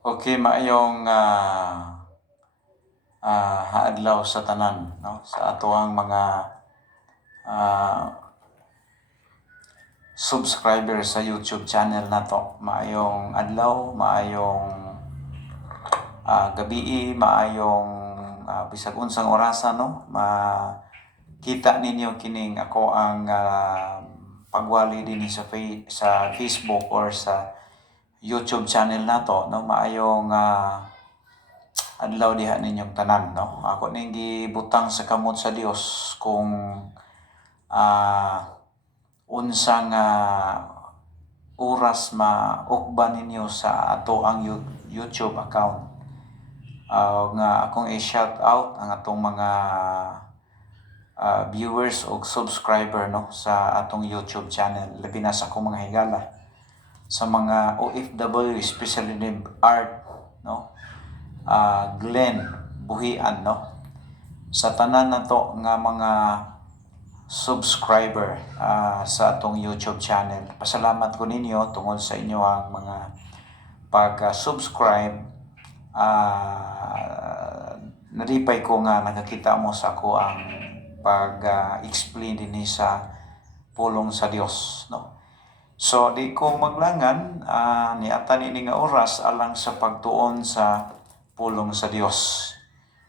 Okay, maayong haadlaw sa tanan, no? Sa atoang mga ah, subscriber sa YouTube channel nato. Maayong adlaw, maayong gabi, maayong bisag unsang orasan, no? Makita ninyo kining ako ang pagwali din sa Facebook or sa YouTube channel nato, no? Maayong adlaw diha ninyong tanan, no? Ako ning gibutang sa kamot sa Dios kung unsang oras maukban ninyo sa ato ang YouTube account. Nga akong i-shout out ang atong mga viewers o subscriber, no, sa atong YouTube channel, labi na sa akong mga higala sa mga OFW, especially ni Art, no, Glenn Buhian, no, sa tanan na to nga mga subscriber sa atong YouTube channel. Pasalamat ko ninyo tungod sa inyo ang mga pag-subscribe. Nalipay ko nga nakakita mo sa ako ang pag-explain din sa pulong sa Dios, no. So di ko maglangan niatan ini nga oras alang sa pagtuon sa pulong sa Dios.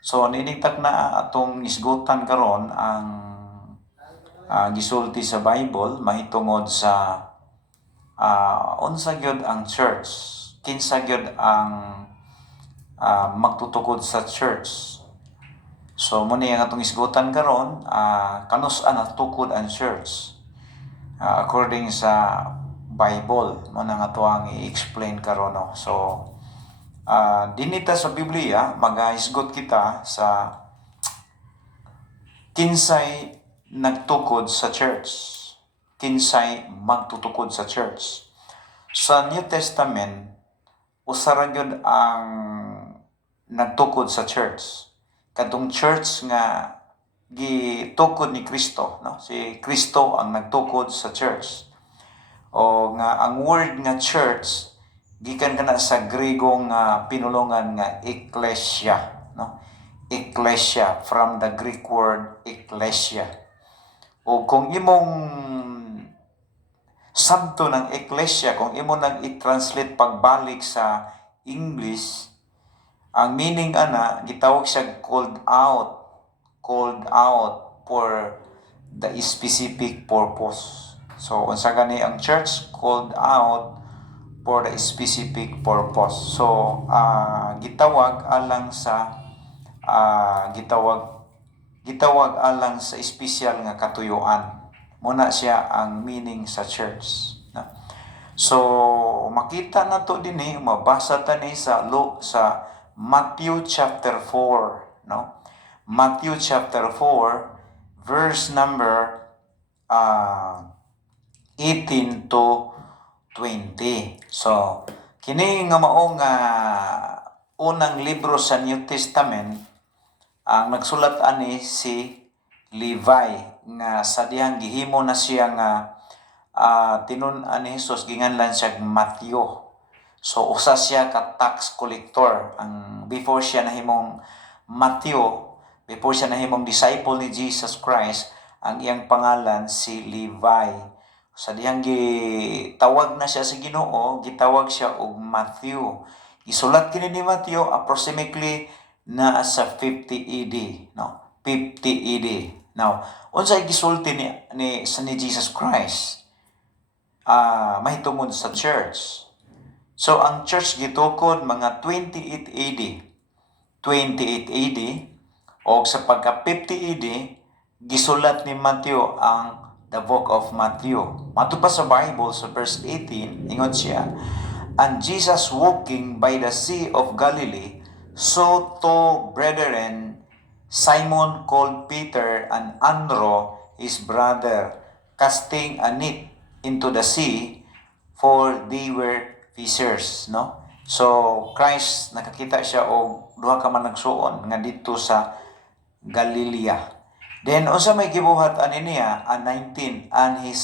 So ninigtag na atong isgutan karon ang gisulti sa Bible mahitungod sa unsa gyud ang church, kinsa gyud ang magtutukod sa church. So muna yung atong isgutan karon, kanus-an natukod ang church according sa Bible. Muna nga to ang i-explain karon, no? So dinita sa Biblia magahisgot kita sa kinsay nagtukod sa church, kinsay magtutukod sa church. Sa New Testament usara gyud ang nagtukod sa church. Kadtong church nga gitukod ni Kristo, no? Si Kristo ang nagtukod sa church. O nga ang word nga church gikan kana sa Griego nga pinulongan nga ecclesia, no? Ecclesia, from the Greek word ecclesia. O kung imong sabto ng ecclesia, kung imo nang i-translate pagbalik sa English, ang meaning ana gitawag siya called out for the specific purpose. So unsa gani ang church? Called out for the specific purpose. So gitawag alang sa gitawag alang sa espesyal nga katuyuan. Muna siya ang meaning sa church, no? So makita na to dinhi, mabasa ta ni sa Matthew chapter 4, no? Matthew chapter 4 verse number 18 to 20. So kini nga mao nga unang libro sa New Testament, ang nagsulat ani si Levi, nga sa dihang gihimo na siya nga tinun-an ni Jesus, ginganlan siya Matthew. So usa siya ka tax collector. Ang before siya nahimong Matthew, before siya nahimong disciple ni Jesus Christ, ang iyang pangalan si Levi. Sa dihang gitawag na siya sa Ginoo, gitawag siya og Matthew. Isulat kini ni Matthew approximately na sa 50 AD, no? 50 AD. Now, unsay gisulti ni Jesus Christ mahitungod sa church. So ang church gitukod mga 28 AD. 28 AD o sa pagka 50 AD gisulat ni Matthew ang the book of Matthew. Mato pa sa Bible sa verse 18, ingon siya, "And Jesus walking by the sea of Galilee saw two brethren, Simon called Peter and Andrew his brother, casting a net into the sea, for they were fishers," no? So Christ nakakita siya og duha ka managsuon nga dito sa Galilea. Then unsa may gibuhat ani niya, 19, "And he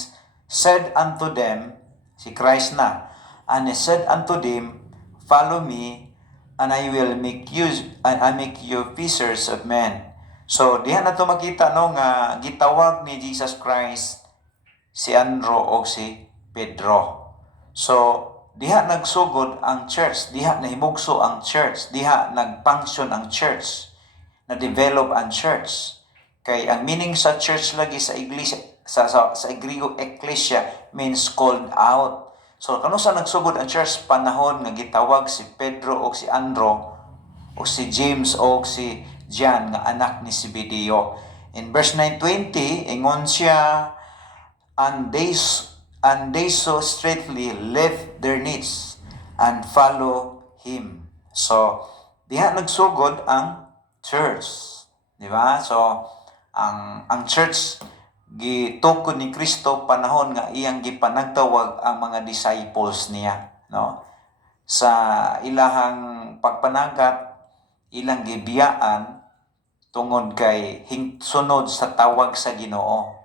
said unto them," si Christ na, And he said unto them, Follow me, and I will make you fishers of men. So diha na to makita no nga gitawag ni Jesus Christ si Andro o si Pedro. So diha nagsugod ang church, diha nahimugso ang church, diha nagfunction ang church, na develop ang church. Kay ang meaning sa church lagi sa iglesia sa Griego ecclesia means called out. So kano sa nagsugod ang church panahon nga gitawag si Pedro o si Andro o si James o si John nga anak ni Zebedeo. In verse 9:20 ingon siya, and they so straightly left their needs and follow him. So diha nagsugod ang church, di ba? So ang church gitukod ni Kristo panahon nga iyang gipanagtawag ang mga disciples niya, no? Sa ilahang pagpanagat, ilang gibiyaan tungod kay sunod sa tawag sa Ginoo.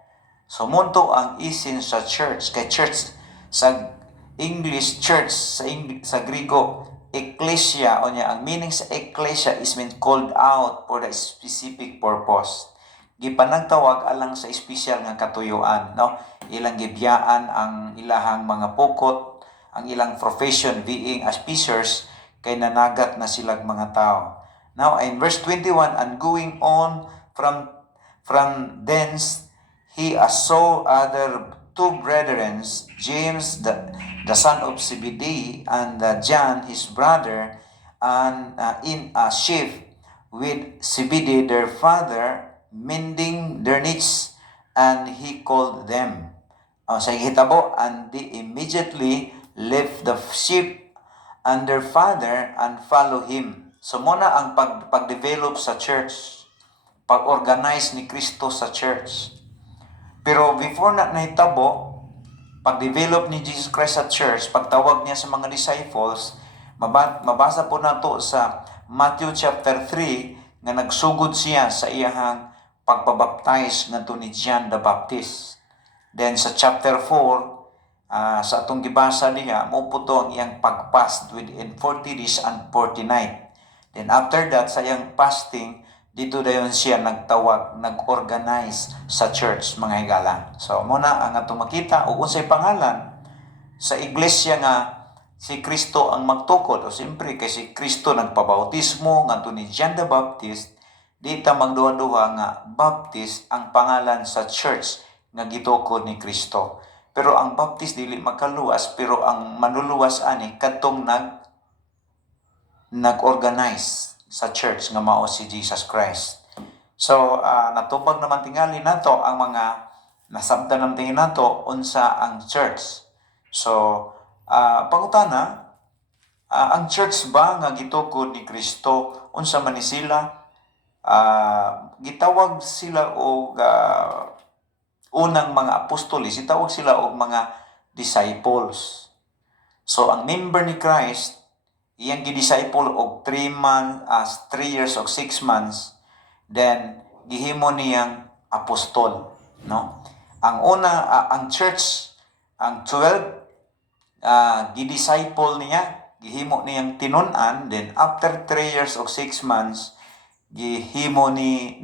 So munto ang isin sa church, kay church sa English church sa Griego ecclesia, o niya ang meaning sa ecclesia is meant called out for the specific purpose. Gipanagtawag alang sa espesyal nga katuyuan, no? Ilang gibiyaan ang ilahang mga pukot, ang ilang profession being as fishers, kay nanagat na silang mga tao. Now in verse 21, and going on from thence he saw other two brethren, James the son of Zebedee, and John his brother, and in a ship with Zebedee their father, mending their nets, and he called them. Sa hitabo, and they immediately left the ship and their father and follow him. So muna ang pag-develop sa church, pag-organize ni Kristo sa church. Pero before na nahitabo, pag-develop ni Jesus Christ sa church, pagtawag niya sa mga disciples, mabasa po nato sa Matthew chapter 3 nga nagsugod siya sa iyahang pagpabaptize ngadto ni John the Baptist. Then sa chapter 4, sa atong gibasa niya, muputo ang iyang pagfast within 40 days and 40 nights. Then after that, sa iyang fasting, dito dayon siya nagtawag, nag-organize sa church, mga higala. So muna ang atong makita, o unsay pangalan sa iglesia nga si Kristo ang magtukod, o siyempre kay si Kristo nagpabautismo ngadto ni John the Baptist, dita magduha-duha nga Baptist ang pangalan sa church nga gitukod ni Kristo. Pero ang Baptist dili makaluwas, pero ang manluluwas ani kadtong nag-organize sa church nga mao si Jesus Christ. So natubag naman tingali nato ang mga nasabtan naman tingin nato unsa ang church. So pangutana, ang church ba nga gitukod ni Kristo, unsa man ni sila? Gitawag sila og unang mga apostoles, gitawag sila og mga disciples. So ang member ni Christ, iyang gidisciple og 3 years o 6 months, then gihimo niyang apostol, no? Ang una, ang church, ang 12 gidisciple niya, gihimo niyang tinun-an, then after 3 years o 6 months gihimo ni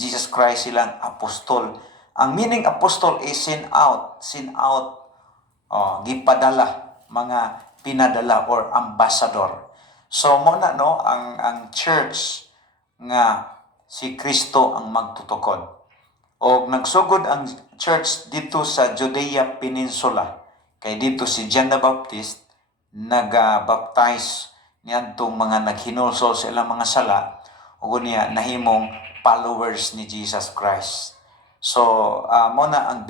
Jesus Christ silang apostol. Ang meaning apostol is send out, gipadala, mga pinadala or ambassador. So muna no ang church nga si Kristo ang magtutukod. O nagsugod ang church dito sa Judea Peninsula, kay dito si John the Baptist nag-baptize niadtong mga naghinulsol sa ilang mga sala, ug niya nahimong followers ni Jesus Christ. So muna ang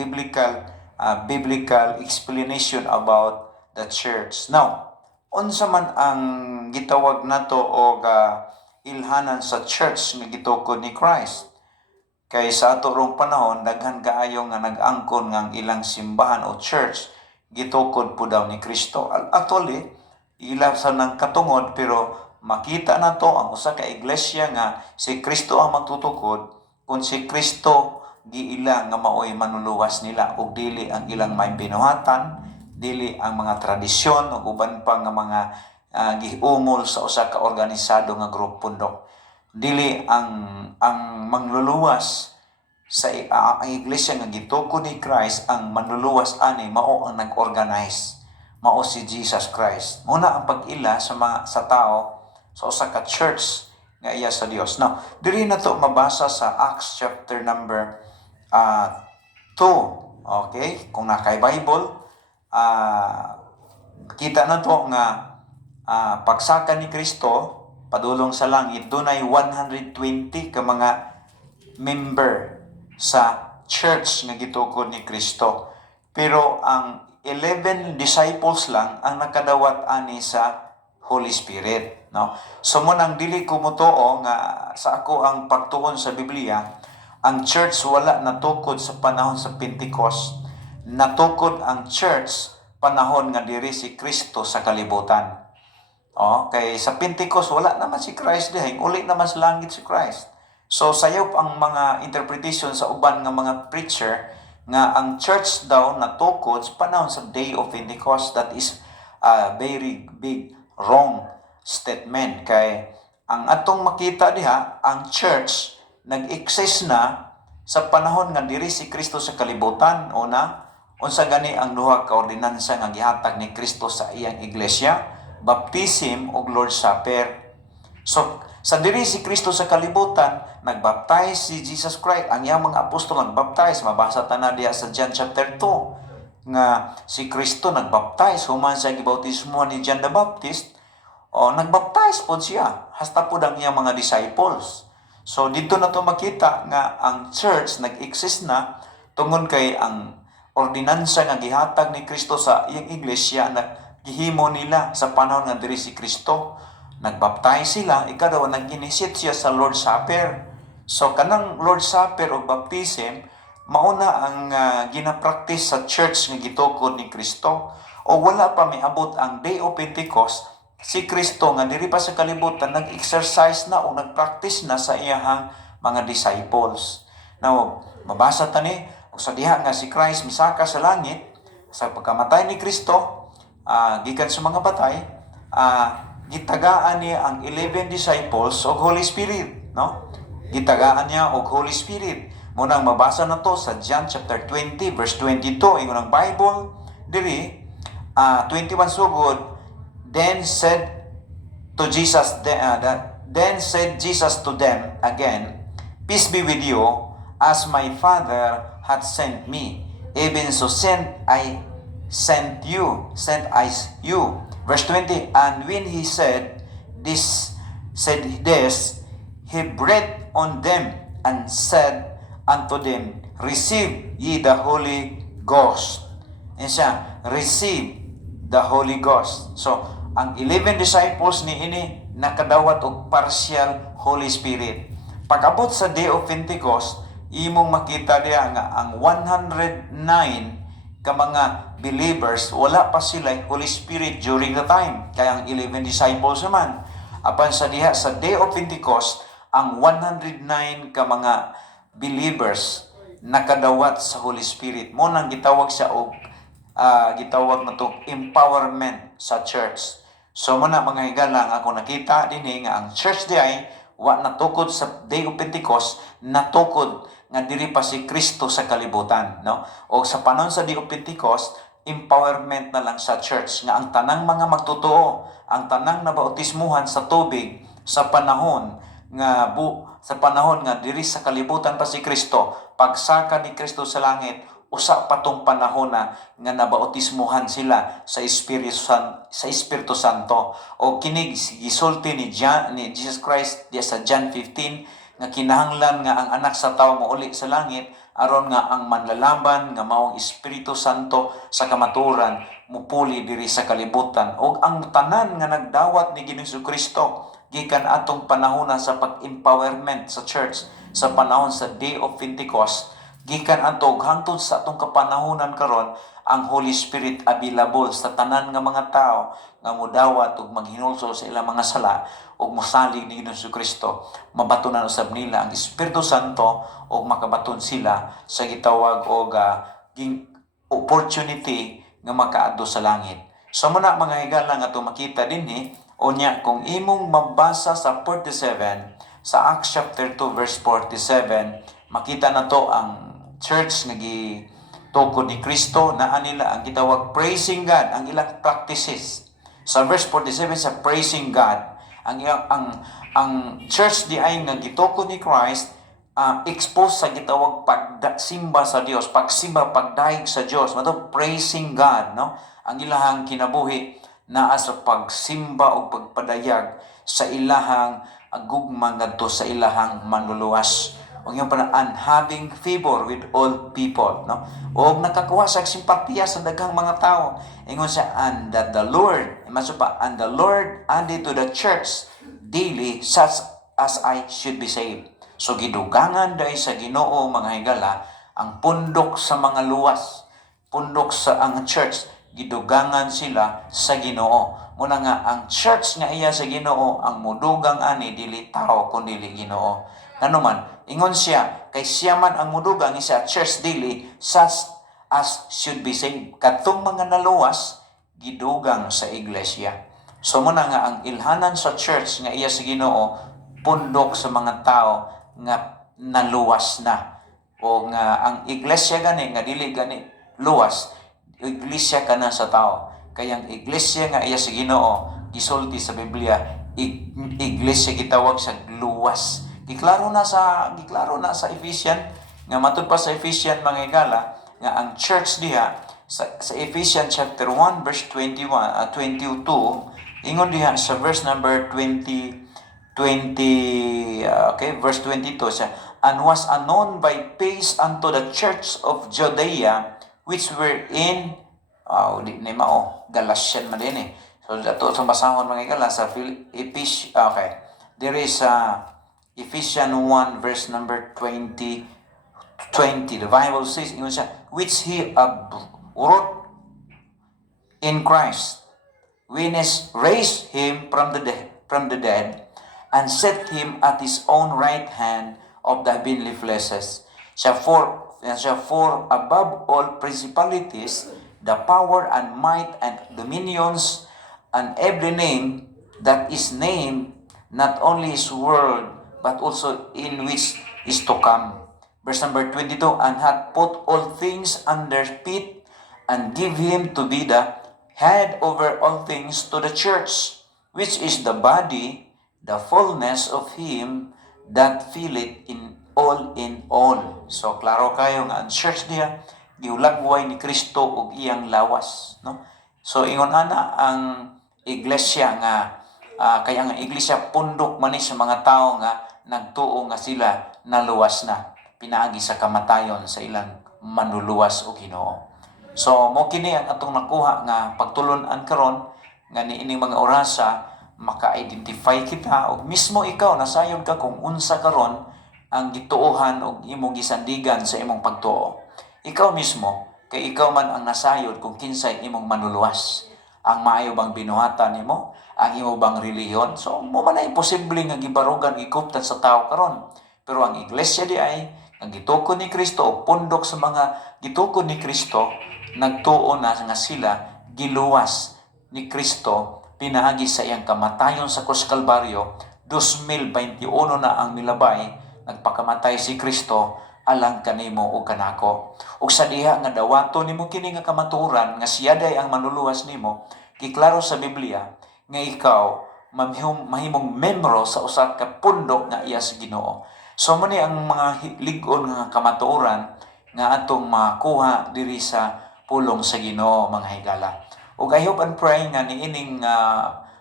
biblical explanation about the church. Now, unsa man ang gitawag nato og ilhanan sa church nga gitukod ni Christ? Kay sa ato rong panahon, daghan kaayo nga nag-angkon nga ang ilang simbahan o church gitukod po daw ni Kristo. Actually, ilaw sa nang katungod, pero makita na to ang usa ka iglesia nga si Kristo ang magtutukod, kung si Kristo giila nga maoy manuluwas nila ug dili ang ilang may binuhatan, dili ang mga tradisyon o uban pa nga mga giumol sa usa ka organisado nga grupo pundok. Dili ang mangluluwas sa ang iglesia nga gitukod ni Christ, ang manluluwas ani mao ang nag-organize, mao si Jesus Christ. Muna ang pag-ila sa tao sa usa ka church nga iya sa Dios. Now, diri na to mabasa sa Acts chapter number 2. Okay? Kung nakay Bible, kita na to nga pagsaka ni Kristo padulong sa langit, dunay 120 ka mga member sa church nga gitukod ni Kristo. Pero ang 11 disciples lang ang nakadawat ani sa Holy Spirit, no? So mo nang dili ko motoo nga sa ako ang pagtuon sa Biblia, ang church wala natukod sa panahon sa Pentecost. Natukod ang church panahon nga diri si Kristo sa kalibutan. Kay sa Pentecost wala naman si Christ dihay, uli naman sa langit si Christ. So sayop ang mga interpretation sa uban nga mga preacher nga ang church daw natukod sa panahon sa Day of Pentecost. That is a very big wrong statement. Kay ang atong makita diha, ang church nag-exist na sa panahon nga diri si Kristo sa kalibutan. Unsa gani ang duha ka ordinansa nga gihatag ni Kristo sa iyang iglesia, baptism ug Lord's Supper. So sa diri si Kristo sa kalibutan, nagbaptize si Jesus Christ, ang iyang mga apostol nagbaptize. Mabasa ta na diha sa John chapter 2 nga si Kristo nagbaptize human sa gibautismo ni John the Baptist. Nagbaptize po siya hasta po ang iyang mga disciples. So dito na to makita nga ang church nag-exist na tungod kay ang ordinansa nga gihatag ni Kristo sa iyang iglesia na gihimo nila sa panahon nga diri si Kristo. Nagbaptize sila, ikaw nag-initiate siya sa Lord's Supper. So kanang Lord's Supper o baptism mauna ang ginapractice sa church nga gitukod ni Kristo. O wala pa miabot ang Day of Pentecost, si Kristo nga diri pa sa kalibutan nag-exercise na o nag-practice na sa iyang mga disciples. Now, mabasa ta ni sa diha nga si Christ misaka sa langit sa pagkamatay ni Kristo, gikan sa mga patay, gitagaan niya ang 11 disciples og Holy Spirit, no? Gitagaan niya og Holy Spirit. Munang mabasa na to sa John chapter 20 verse 22 ingon ang Bible diri 21 sugod. Then said Jesus to them again, peace be with you, as my Father hath sent me, even so sent I you. Verse 20, and when he said this, he breathed on them and said unto them, receive ye the Holy Ghost. And siya, receive the Holy Ghost. So, ang 11 disciples ni ini nakadawat og partial Holy Spirit. Pag-abot sa Day of Pentecost, imong makita diya nga ang 109 ka mga believers, wala pa sila Holy Spirit during the time. Kaya ang 11 disciples naman. Apan sa diha sa Day of Pentecost, ang 109 ka mga believers nakadawat sa Holy Spirit. Mo nang gitawag siya og gitawag na to empowerment sa church. So muna mga higala ako nakita dinhi nga ang church diay wa natukod sa Day of Pentecost, natukod nga diri pa si Kristo sa kalibutan, no? O sa panahon sa Day of Pentecost, empowerment na lang sa church nga ang tanang mga magtotoo, ang tanang nabautismuhan sa tubig sa panahon nga diri sa kalibutan pa si Kristo, pagsaka ni Kristo sa langit, usa pa tong panahon na nga nabautismuhan sila sa Espiritu Santo. O kinig gisulti ni Jesus Christ diya sa John 15 nga kinahanglan nga ang anak sa tao mauli sa langit aron nga ang manlalaban nga maong Espiritu Santo sa kamaturan mupuli diri sa kalibutan. Og ang tanan nga nagdawat ni Ginoong Kristo gikan atong panahon sa pag-empowerment sa church sa panahon sa Day of Pentecost, gikan atog hangtod sa atong kapanahonan karon, ang Holy Spirit available sa tanan nga mga tao nga modawat ug maghinulsol sa ilang mga sala ug mosalig ni Ginoong Kristo. Mabatunan usab nila ang Espiritu Santo ug makabaton sila sa gitawag og opportunity nga makaadto sa langit. So muna mga higala nga to makita dinhi unya kung imong mabasa sa 47 sa Acts chapter 2 verse 47, makita na to ang church nga gitukod ni Kristo na nila ang gitawag praising God, ang ilang practices. Sa verse 47 sa praising God, ang church di ay nga gitukod ni Christ, expose sa gitawag pagsimba sa Dios, pagsimba, pagdaig sa Dios, mato praising God, no? Ang ilahang kinabuhi naa sa pagsimba o pagpadayag sa ilahang agugma ngadto sa ilahang manluluwas. O yung pa and having favor with all people, no? O nakakuha sa simpatiya sa daghang mga tao. Ingon siya, and that the Lord, and the Lord added to the church daily such as I should be saved. So gidugangan dahil sa Ginoo mga higala ang pundok sa mga luwas, pundok sa ang church, gidugangan sila sa Ginoo. Muna nga ang church nga iya sa Ginoo ang mudugang ani dili tao kundi dili Ginoo. Nanuman ingon siya kay siya man ang mudugang sa church dili such as should be saved. Kadtong mga naluwas gidugang sa iglesia. So muna nga ang ilhanan sa church nga iya sa Ginoo pundok sa mga tao nga naluwas na. O nga ang iglesia gani nga dili gani luwas, iglesia kana sa tao. Kaya ang iglesia nga iya sa Ginoo gisulti sa Biblia, iglesia gitawag sa luwas. Giklaro na sa Ephesians nga matud pa sa Ephesians mga higala nga ang church diha sa Ephesians chapter 1 verse 22 ingon diha sa verse number 20 verse 22 siya, and was known by peace unto the church of Judea which were in Galatian man din eh. So dato sa basahon mga igala sa there is Ephesians 1 verse number 20. The Bible says which he wrote in Christ when he raised him from the dead and set him at his own right hand of the heavenly places. Siya for above all principalities, the power and might and dominions, and every name that is named, not only his world, but also in which is to come. Verse number 22, and hath put all things under feet, and give him to be the head over all things to the church, which is the body, the fullness of him that filleth in all. So, klaro kayo nga, ang church niya, giulagway ni Kristo og iyang lawas, no? So ingon ana ang iglesia nga kaya ang iglesia pundok man sa mga tao nga nagtuo nga sila naluwas na pinaagi sa kamatayon sa ilang manluluwas o Ginoo. So mo kini ang atong nakuha nga pagtulon-an karon nga niining mga orasa maka-identify kita og mismo ikaw nasayon ka kung unsa karon ang gituohan og imong gisandigan sa imong pagtuo. Ikaw mismo, kay ikaw man ang nasayod kung kinsay imong manluluwas. Ang maayo bang binuhatan nimo? Ang imo bang relihiyon? So, mo man ay posible nga gibarugan, gikuptan sa tao karon. Pero ang iglesia di ay, ang gitukod ni Kristo o pundok sa mga gitukod ni Kristo, nagtuo na nga sila giluwas ni Kristo, pinaagi sa iyang kamatayon sa Krus Kalbaryo, 2021 na ang milabay, nagpakamatay si Kristo, alang kanimo o kanako. Ug sa diha nga dawato nimo kini nga kamaturan nga siya day ang manluluwas nimo, giklaro sa Biblia nga ikaw mahimong membro sa usa ka pundok nga iya sa Ginoo. So mo ni ang mga lig-on nga kamaturan nga atong makuha diri sa pulong sa Ginoo mga higala. Ug I hope and pray nga niining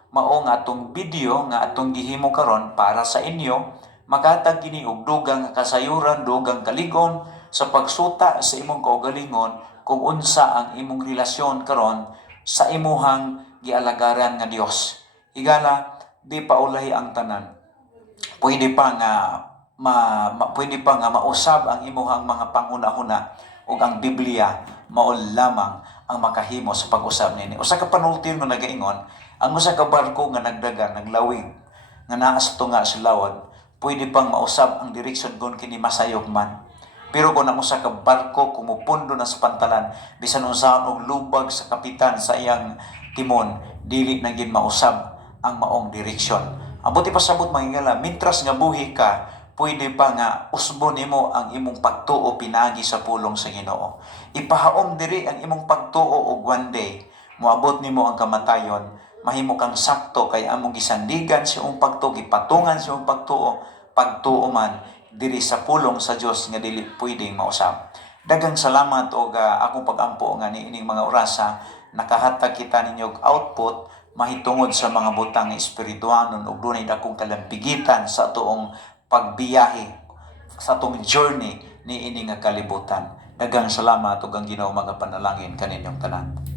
mao nga atong video nga atong gihimo karon para sa inyo makatag kini og dugang kasayuran, dugang kaligon sa pagsuta sa imong kaugalingon kung unsa ang imong relasyon karon sa imuhang gialagaran nga Dios. Higala, di pa ulahi ang tanan. Pwede pa nga mausab ang imuhang mga panghuna-huna ug ang Biblia mao lamang ang makahimo sa pag-usab nini. Usa ka panultir nga nagaingon, ang usa ka barko nga nagdagan, naglawig nga naa sa tunga sa lawad, pwede pang mausab ang direksyon kon kini masayop man. Pero kung ang usa ka barko kumupundo na sa pantalan, bisan unsaon og lubag sa kapitan sa iyang timon, dili na gid mausab ang maong direksyon. Abuti pasabot mangingala, mintras nga buhi ka, pwede pa nga usbon nimo ang imong pagtuo pinagi sa pulong sa Ginoo. Ipahaom diri ang imong pagtuo og one day moabot nimo ang kamatayon, mahimo kang sakto kay among gisandigan sa imong pagtuo, gipatungan sa imong pagtuo man diri sa pulong sa Dios nga dili pwedeng mausab. Daghang salamat og akong pagampo nga niining mga orasa nakahatag kita ninyo og output mahitungod sa mga butang espirituhanon ug dunay dakong kalampigitan sa tuong pagbiyahe sa atong journey niini nga kalibutan. Daghang salamat ug ang Ginoo magapanalangin kaninyong tanan.